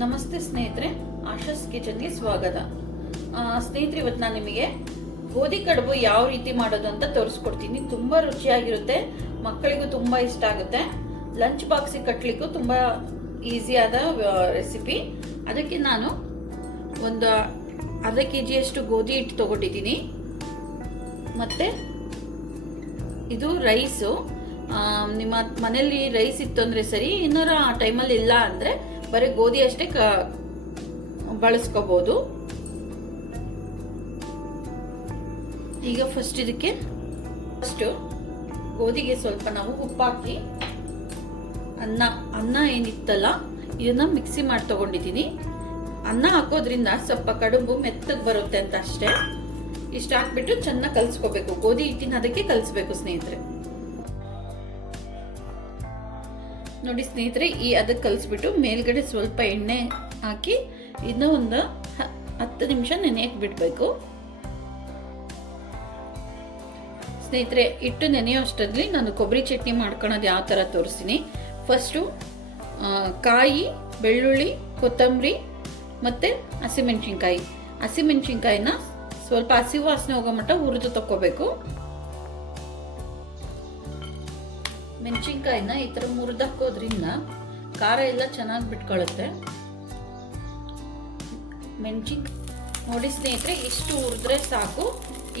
ನಮಸ್ತೆ ಸ್ನೇಹಿತರೆ, ಆಶಾಸ್ ಕಿಚನ್ಗೆ ಸ್ವಾಗತ. ಸ್ನೇಹಿತರೆ, ಇವತ್ತು ನಾನು ನಿಮಗೆ ಗೋಧಿ ಕಡುಬು ಯಾವ ರೀತಿ ಮಾಡೋದು ಅಂತ ತೋರಿಸ್ಕೊಡ್ತೀನಿ. ತುಂಬ ರುಚಿಯಾಗಿರುತ್ತೆ, ಮಕ್ಕಳಿಗೂ ತುಂಬ ಇಷ್ಟ ಆಗುತ್ತೆ, ಲಂಚ್ ಬಾಕ್ಸಿಗೆ ಕಟ್ಟಲಿಕ್ಕೂ ತುಂಬ ಈಸಿಯಾದ ರೆಸಿಪಿ. ಅದಕ್ಕೆ ನಾನು ಒಂದು ಅರ್ಧ ಕೆಜಿಯಷ್ಟು ಗೋಧಿ ಹಿಟ್ಟು ತೊಗೊಂಡಿದ್ದೀನಿ. ಮತ್ತು ಇದು ರೈಸು. ನಿಮ್ಮ ಮನೆಯಲ್ಲಿ ರೈಸ್ ಇತ್ತು ಅಂದರೆ ಸರಿ, ಇನ್ನೂರ ಆ ಟೈಮಲ್ಲಿ ಇಲ್ಲ ಅಂದರೆ ಬರೀ ಗೋಧಿ ಅಷ್ಟೇ ಬಳಸ್ಕೋಬಹುದು. ಈಗ ಫಸ್ಟ್ ಇದಕ್ಕೆ ಗೋಧಿಗೆ ಸ್ವಲ್ಪ ನಾವು ಉಪ್ಪಾಕಿ ಅನ್ನ ಏನಿತ್ತಲ್ಲ ಇದನ್ನ ಮಿಕ್ಸಿ ಮಾಡಿ ತಗೊಂಡಿದ್ದೀನಿ. ಅನ್ನ ಹಾಕೋದ್ರಿಂದ ಸ್ವಲ್ಪ ಕಡುಬು ಮೆತ್ತಗೆ ಬರುತ್ತೆ ಅಂತ ಅಷ್ಟೇ. ಇಷ್ಟು ಹಾಕ್ಬಿಟ್ಟು ಚೆನ್ನಾಗಿ ಕಲಿಸ್ಕೋಬೇಕು. ಗೋಧಿ ಹಿಟ್ಟಿನ ಅದಕ್ಕೆ ಕಲಿಸ್ಬೇಕು ಸ್ನೇಹಿತರೆ. ನೋಡಿ ಸ್ನೇಹಿತರೆ, ಅದಕ್ಕೆ ಕಲಿಸ್ಬಿಟ್ಟು ಮೇಲ್ಗಡೆ ಸ್ವಲ್ಪ ಎಣ್ಣೆ ಹಾಕಿ ಇದನ್ನ ಒಂದು 10 ನಿಮಿಷ ನೆನೆಯಕ್ಕೆ ಬಿಡಬೇಕು ಸ್ನೇಹಿತರೆ. ಹಿಟ್ಟು ನೆನೆಯೋ ಅಷ್ಟರಲ್ಲಿ ನಾನು ಕೊಬ್ಬರಿ ಚಟ್ನಿ ಮಾಡ್ಕೊಳೋದು ಯಾವ ಥರ ತೋರಿಸ್ತೀನಿ. ಫಸ್ಟು ಕಾಯಿ, ಬೆಳ್ಳುಳ್ಳಿ, ಕೊತ್ತಂಬರಿ ಮತ್ತು ಹಸಿಮೆಣಸಿನ್ಕಾಯಿನ ಸ್ವಲ್ಪ ಹಸಿ ವಾಸನೆ ಹೋಗೋ ಮಟ್ಟ ಹುರಿದು ತಕ್ಕೋಬೇಕು. ಮೆಣಸಿನ್ಕಾಯಿನ ಈ ಥರ ಮುರಿದಾಕೋದ್ರಿಂದ ಖಾರ ಎಲ್ಲ ಚೆನ್ನಾಗಿ ಬಿಟ್ಕೊಳ್ಳುತ್ತೆ. ನೋಡಿ ಸ್ನೇಹಿತರೆ, ಇಷ್ಟು ಹುರಿದ್ರೆ ಸಾಕು.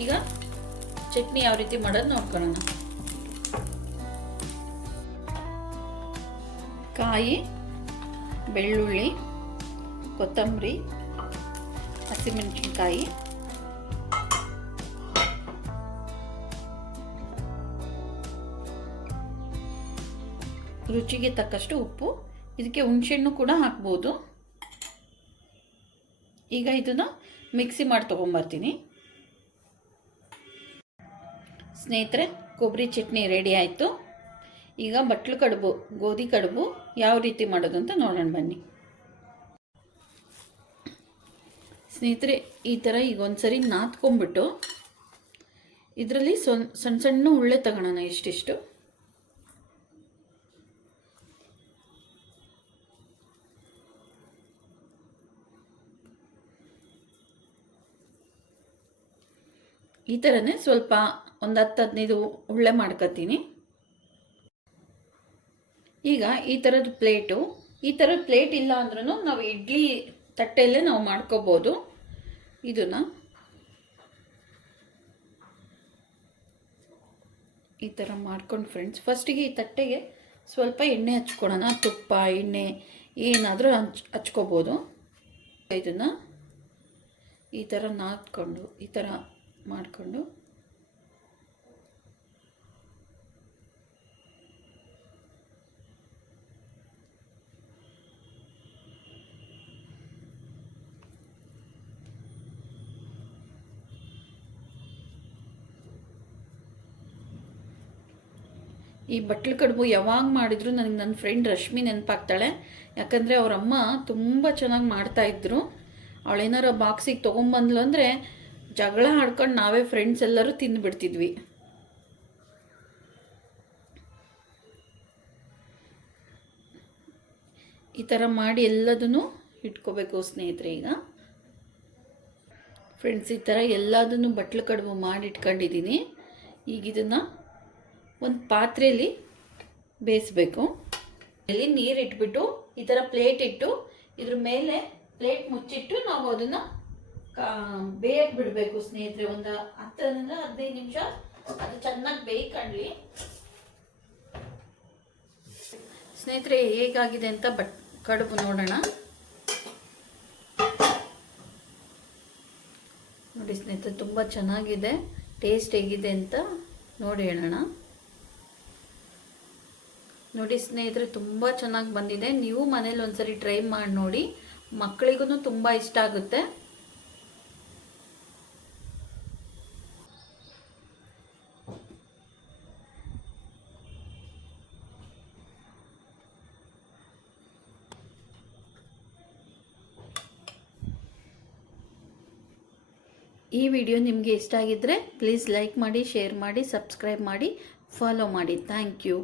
ಈಗ ಚಟ್ನಿ ಯಾವ ರೀತಿ ಮಾಡೋದು ನೋಡ್ಕೊಳ್ಳೋಣ. ಕಾಯಿ, ಬೆಳ್ಳುಳ್ಳಿ, ಕೊತ್ತಂಬರಿ, ಹಸಿಮೆಣಸಿನ್ಕಾಯಿ, ರುಚಿಗೆ ತಕ್ಕಷ್ಟು ಉಪ್ಪು, ಇದಕ್ಕೆ ಹುಣಸೆಹಣ್ಣು ಕೂಡ ಹಾಕ್ಬೋದು. ಈಗ ಇದನ್ನ ಮಿಕ್ಸಿ ಮಾಡಿ ತಗೊಂಬರ್ತೀನಿ ಸ್ನೇಹಿತರೆ. ಕೊಬ್ಬರಿ ಚಟ್ನಿ ರೆಡಿ ಆಯಿತು. ಈಗ ಬಟ್ಲು ಕಡುಬು, ಗೋಧಿ ಕಡುಬು ಯಾವ ರೀತಿ ಮಾಡೋದು ಅಂತ ನೋಡೋಣ ಬನ್ನಿ ಸ್ನೇಹಿತರೆ. ಈ ಥರ ಈಗ ಒಂದ್ಸರಿ ನಾದ್ಕೊಂಡ್ಬಿಟ್ಟು ಇದರಲ್ಲಿ ಸಣ್ಣ ಸಣ್ಣ ಉಳ್ಳೆ ತಗೊಳ್ಳೋಣ. ಇಷ್ಟಿಷ್ಟು ಈ ಥರನೇ ಸ್ವಲ್ಪ ಒಂದು 10-15 ಉಳ್ಳೆ ಮಾಡ್ಕೊತೀನಿ. ಈಗ ಈ ಥರದ ಪ್ಲೇಟ್ ಇಲ್ಲ ಅಂದ್ರೂ ನಾವು ಇಡ್ಲಿ ತಟ್ಟೆಯಲ್ಲೇ ನಾವು ಮಾಡ್ಕೋಬೋದು. ಇದನ್ನು ಈ ಥರ ಮಾಡ್ಕೊಂಡು ಫ್ರೆಂಡ್ಸ್, ಫಸ್ಟಿಗೆ ಈ ತಟ್ಟೆಗೆ ಸ್ವಲ್ಪ ಎಣ್ಣೆ ಹಚ್ಕೊಳ್ಳೋಣ. ತುಪ್ಪ, ಎಣ್ಣೆ ಏನಾದರೂ ಹಚ್ಕೋಬೋದು. ಇದನ್ನು ಈ ಥರ ನಾದ್ಕೊಂಡು ಈ ಥರ ಮಾಡಿಕೊಂಡು ಈ ಬಟ್ಲು ಕಡುಬು ಯಾವಾಗ ಮಾಡಿದ್ರು ನನಗೆ ನನ್ನ ಫ್ರೆಂಡ್ ರಶ್ಮಿ ನೆನಪಾಗ್ತಾಳೆ. ಯಾಕಂದರೆ ಅವರಮ್ಮ ತುಂಬ ಚೆನ್ನಾಗಿ ಮಾಡ್ತಾಯಿದ್ರು. ಅವಳೇನಾರ ಬಾಕ್ಸಿಗೆ ತೊಗೊಂಬಂದ್ಲು ಅಂದರೆ ಜಗಳ ಆಡ್ಕೊಂಡು ನಾವೇ ಫ್ರೆಂಡ್ಸ್ ಎಲ್ಲರೂ ತಿಂದುಬಿಡ್ತಿದ್ವಿ. ಈ ಥರ ಮಾಡಿ ಎಲ್ಲದನ್ನು ಇಟ್ಕೋಬೇಕು ಸ್ನೇಹಿತರೆ. ಈಗ ಫ್ರೆಂಡ್ಸ್, ಈ ಥರ ಎಲ್ಲದನ್ನು ಬಟ್ಲು ಕಡುಬು ಮಾಡಿ ಇಟ್ಕೊಂಡಿದ್ದೀನಿ. ಈಗ ಇದನ್ನು ಒಂದು ಪಾತ್ರೆಯಲ್ಲಿ ಬೇಯಿಸ್ಬೇಕು. ಇಲ್ಲಿ ನೀರು ಇಟ್ಬಿಟ್ಟು ಈ ಥರ ಪ್ಲೇಟ್ ಇಟ್ಟು ಇದ್ರ ಮೇಲೆ ಪ್ಲೇಟ್ ಮುಚ್ಚಿಟ್ಟು ನಾವು ಅದನ್ನು ಬೇಯಕ್ಕೆ ಬಿಡಬೇಕು ಸ್ನೇಹಿತರೆ. ಒಂದು 10-15 ನಿಮಿಷ ಅದು ಚೆನ್ನಾಗಿ ಬೇಯ್ಕೊಳ್ಳಿ ಸ್ನೇಹಿತರೆ. ಹೇಗಾಗಿದೆ ಅಂತ ಕಡುಬು ನೋಡೋಣ. ನೋಡಿ ಸ್ನೇಹಿತರೆ, ತುಂಬ ಚೆನ್ನಾಗಿದೆ. ಟೇಸ್ಟ್ ಹೇಗಿದೆ ಅಂತ ನೋಡಿ ಹೇಳೋಣ. ನೋಡಿ ಸ್ನೇಹಿತರೆ, ತುಂಬ ಚೆನ್ನಾಗಿ ಬಂದಿದೆ. ನೀವು ಮನೇಲಿ ಒಂದ್ಸರಿ ಟ್ರೈ ಮಾಡಿ ನೋಡಿ, ಮಕ್ಕಳಿಗೂ ತುಂಬ ಇಷ್ಟ ಆಗುತ್ತೆ. ಈ ವಿಡಿಯೋ ನಿಮಗೆ ಇಷ್ಟ ಆಗಿದ್ದರೆ ಪ್ಲೀಸ್ ಲೈಕ್ ಮಾಡಿ, ಶೇರ್ ಮಾಡಿ, ಸಬ್ಸ್ಕ್ರೈಬ್ ಮಾಡಿ, ಫಾಲೋ ಮಾಡಿ. Thank you.